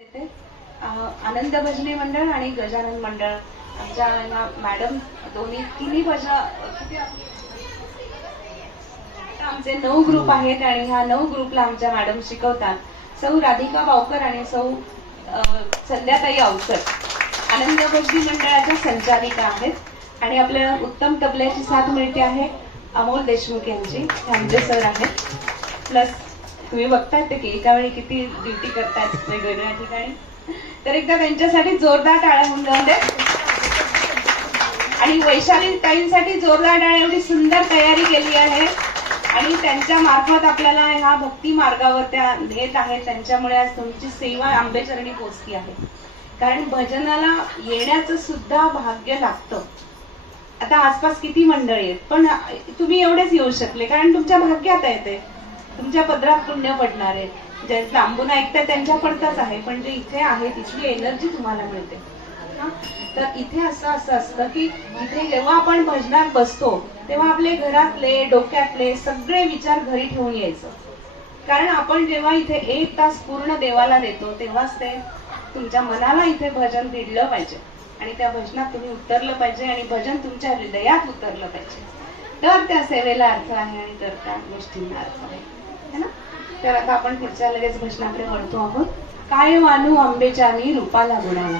आनंद भजनी मंडळ आणि गजानन मंडळ. आमच्या मॅडम दोन्ही तिन्ही आता आमचे नऊ ग्रुप आहेत आणि ह्या नऊ ग्रुपला आमच्या मॅडम शिकवतात. सौ राधिका बावकर आणि सौ संध्याताई अवकर आनंद भजनी मंडळाच्या संचालिका आहेत. आणि आपल्या उत्तम तबल्याची साथ मिळते आहे अमोल देशमुख यांची. हे आमचे सर आहेत. प्लस तुम्ही बघतायत की एका वेळी किती ड्युटी करतात वेगवेगळ्या ठिकाणी. तर एकदा त्यांच्यासाठी जोरदार टाळ्या होऊन जाऊन दे आणि वैशाली ताईंसाठी जोरदार टाळ्या एवढी सुंदर तयारी केली आहे. आणि त्यांच्या मार्फत आपल्याला ह्या भक्ती मार्गावर त्या नेत आहेत त्यांच्यामुळे आज तुमची सेवा आंबेचरणी पोचती आहे. कारण भजनाला येण्याचं सुद्धा भाग्य लागतं. आता आसपास किती मंडळी आहेत? पण तुम्ही एवढेच येऊ शकले. कारण तुमच्या भाग्यात येते तुमच्या पदरात पुण्य पडणार आहे. जे लांबून ऐकताय त्यांच्या पडताच आहे पण जे इथे आहे तिथली एनर्जी तुम्हाला मिळते. हा? तर इथे असं असं असतं की इथे जेव्हा आपण भजनात बसतो तेव्हा आपले घरातले डोक्यातले सगळे विचार घरी ठेवून यायचं. कारण आपण जेव्हा इथे एक तास पूर्ण देवाला देतो तेव्हाच ते तुमच्या मनाला इथे भजन भिडलं पाहिजे. आणि त्या भजनात तुम्ही उतरलं पाहिजे आणि भजन तुमच्या हृदयात उतरलं पाहिजे. तर त्या सेवेला अर्थ आहे आणि तर त्या गोष्टींना अर्थ आहे. है ना? तर आता आपण पुढच्या लगेच प्रश्नाकडे वळतो आहोत. काय मानू आंबेच्या मी रूपाला गुणाला